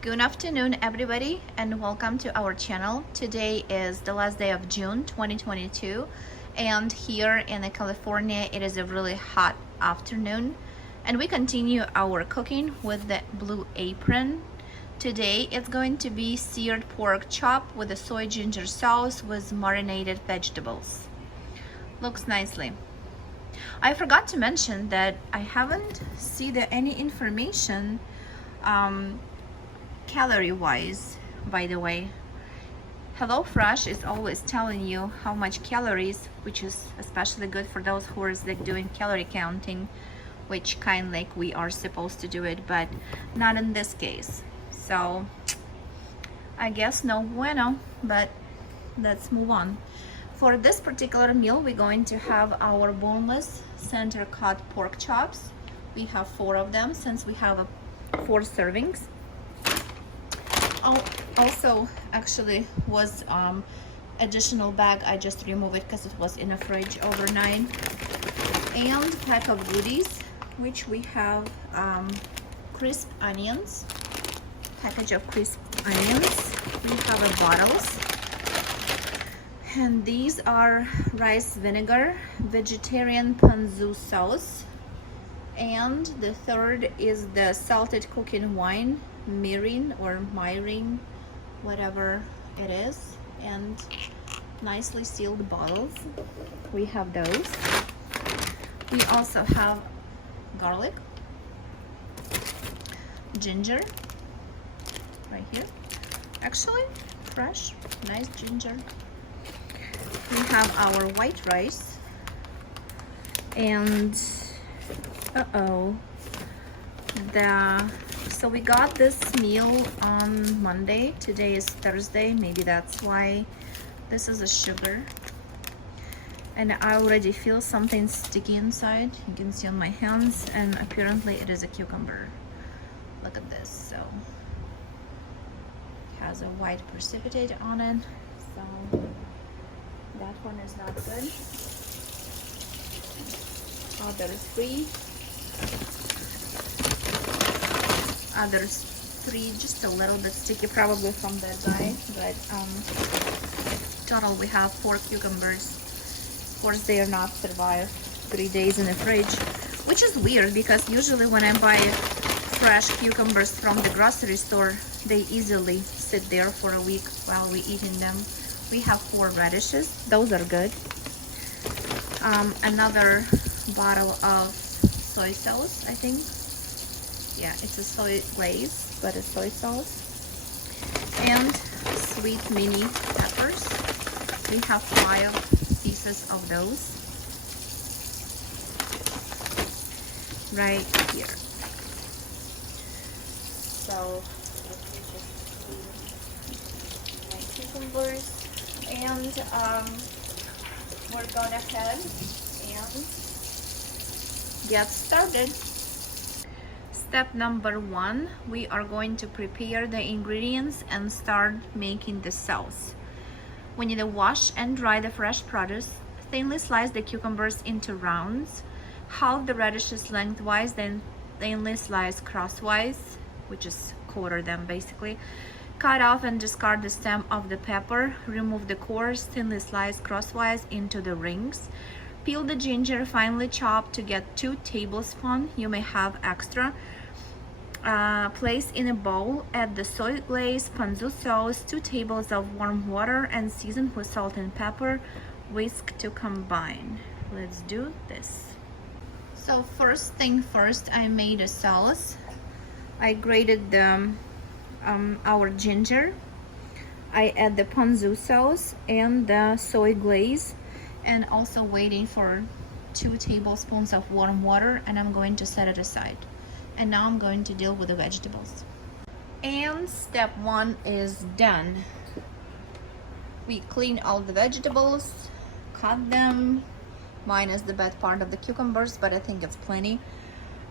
Good afternoon, everybody, and welcome to our channel. Today is the last day of June 2022, and here in California it is a really hot afternoon, and we continue our cooking with the blue apron. Today it's going to be seared pork chop with a soy ginger sauce with marinated vegetables. Looks nicely. I forgot to mention that I haven't seen any information calorie wise, by the way. HelloFresh is always telling you how much calories, which is especially good for those who are like doing calorie counting, which kind like we are supposed to do it, but not in this case. So I guess no bueno, but let's move on. For this particular meal, we're going to have our boneless center cut pork chops. We have 4 of them since we have 4 servings. Also actually was additional bag. I just removed it because it was in the fridge overnight. And pack of goodies, which we have crisp onions, package of crisp onions. We have bottles, and these are rice vinegar, vegetarian ponzu sauce, and the third is the salted cooking wine, Marinate, whatever it is, and nicely sealed bottles. We have those. We also have garlic, ginger, right here. Actually, fresh, nice ginger. We have our white rice, and so we got this meal on Monday. Today is Thursday. Maybe that's why this is a sugar. And I already feel something sticky inside. You can see on my hands, and apparently it is a cucumber. Look at this. So it has a white precipitate on it. So that one is not good. Other 3. Others 3 just a little bit sticky, probably from that guy, but total we have 4 cucumbers. Of course they are not survive 3 days in the fridge, which is weird because usually when I buy fresh cucumbers from the grocery store, they easily sit there for a week while we eating them. We have 4 radishes, those are good. Another bottle of soy sauce, I think. Yeah, it's a soy glaze, but a soy sauce. And sweet mini peppers. We have 5 pieces of those right here. So my cucumbers, and we're gonna head and get started. Step number 1, we are going to prepare the ingredients and start making the sauce. We need to wash and dry the fresh produce, thinly slice the cucumbers into rounds, halve the radishes lengthwise, then thinly slice crosswise, which is quarter them basically. Cut off and discard the stem of the pepper, remove the cores, thinly slice crosswise into the rings. Peel the ginger, finely chopped to get 2 tablespoons. You may have extra. Place in a bowl, add the soy glaze, ponzu sauce, 2 tablespoons of warm water, and season with salt and pepper. Whisk to combine. Let's do this. So first thing first, I made a sauce. I grated the our ginger. I add the ponzu sauce and the soy glaze, and also waiting for 2 tablespoons of warm water, and I'm going to set it aside. And now I'm going to deal with the vegetables. And step 1 is done. We clean all the vegetables, cut them, minus the bad part of the cucumbers, but I think it's plenty.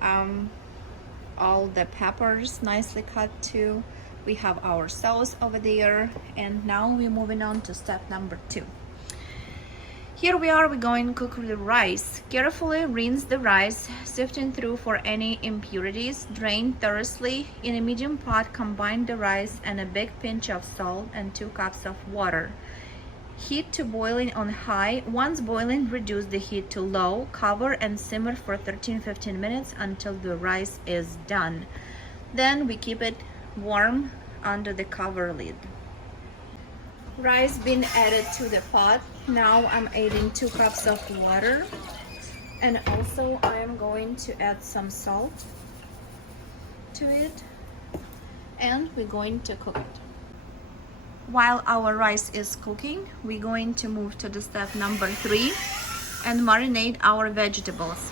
All the peppers nicely cut too. We have our sauce over there, and now we're moving on to step number 2. Here we are, we're going to cook the rice. Carefully rinse the rice, sifting through for any impurities. Drain thoroughly. In a medium pot, combine the rice and a big pinch of salt and 2 cups of water. Heat to boiling on high. Once boiling, reduce the heat to low. Cover and simmer for 13-15 minutes until the rice is done. Then we keep it warm under the cover lid. Rice being added to the pot. Now I'm adding 2 cups of water, and also I am going to add some salt to it, and we're going to cook it. While our rice is cooking, we're going to move to the step number 3 and marinate our vegetables.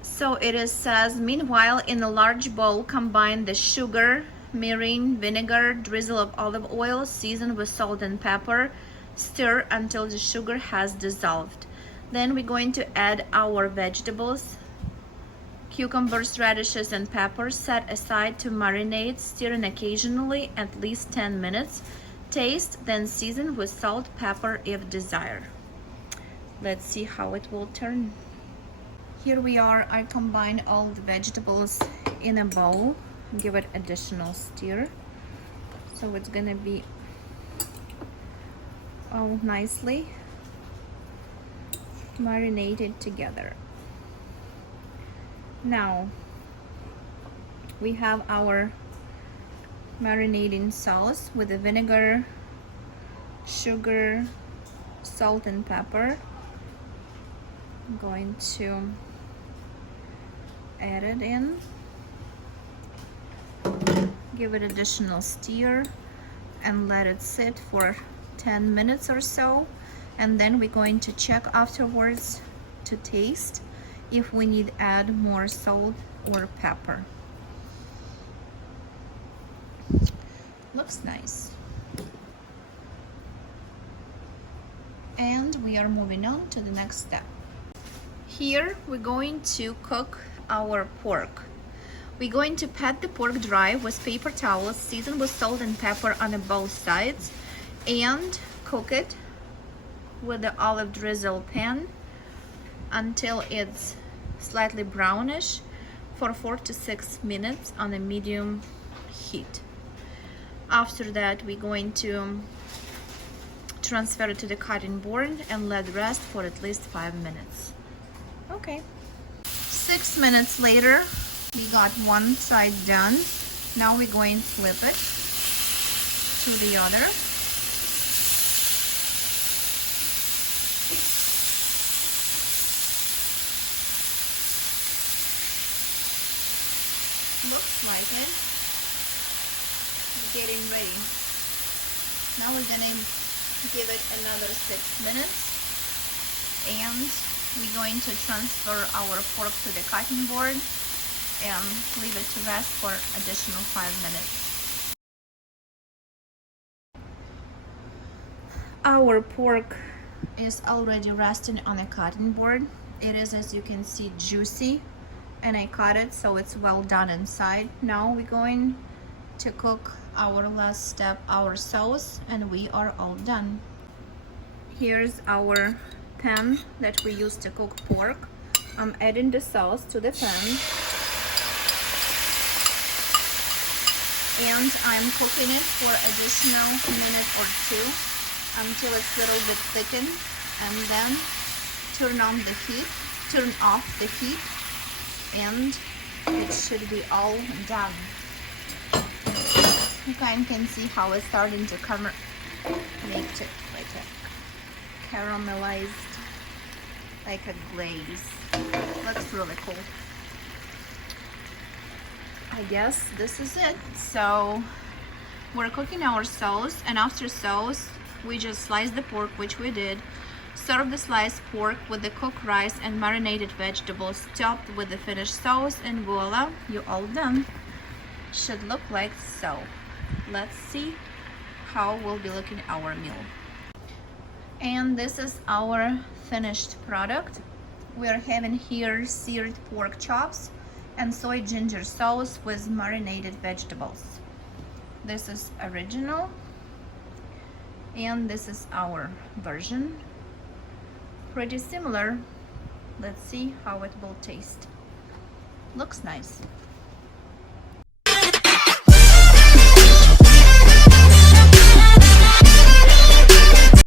So it says, meanwhile, in a large bowl, combine the sugar, mirin, vinegar, drizzle of olive oil, season with salt and pepper. Stir until the sugar has dissolved. Then we're going to add our vegetables, cucumbers, radishes, and peppers. Set aside to marinate, stirring occasionally at least 10 minutes. Taste, then season with salt, pepper if desired. Let's see how it will turn. Here we are. I combine all the vegetables in a bowl. Give it additional stir, so it's gonna be all nicely marinated together. Now we have our marinating sauce with the vinegar, sugar, salt, and pepper. I'm going to add it in. Give it additional stir and let it sit for 10 minutes or so, and then we're going to check afterwards to taste if we need to add more salt or pepper. Looks nice. And we are moving on to the next step. Here we're going to cook our pork. We're going to pat the pork dry with paper towels, season with salt and pepper on both sides, and cook it with the olive drizzle pan until it's slightly brownish for 4 to 6 minutes on a medium heat. After that, we're going to transfer it to the cutting board and let rest for at least 5 minutes. Okay. 6 minutes later, we got one side done. Now we're going to flip it to the other. Looks like it. Getting ready. Now we're gonna give it another 6 minutes, and we're going to transfer our pork to the cutting board and leave it to rest for additional 5 minutes. Our pork is already resting on a cutting board. It is, as you can see, juicy, and I cut it so it's well done inside. Now we're going to cook our last step, our sauce, and we are all done. Here's our pan that we use to cook pork. I'm adding the sauce to the pan, and I'm cooking it for additional minute or 2 until it's a little bit thickened, and then turn off the heat, and it should be all done. You can see how it's starting to make it like a caramelized, like a glaze. Looks really cool. I guess this is it. So we're cooking our sauce, and after sauce we just slice the pork, which we did. Serve the sliced pork with the cooked rice and marinated vegetables, topped with the finished sauce, and voila, you're all done. Should look like so. Let's see how will be looking our meal. And this is our finished product. We are having here seared pork chops and soy ginger sauce with marinated vegetables. This is original, and this is our version. pretty similar. Let's see how it will taste. Looks nice.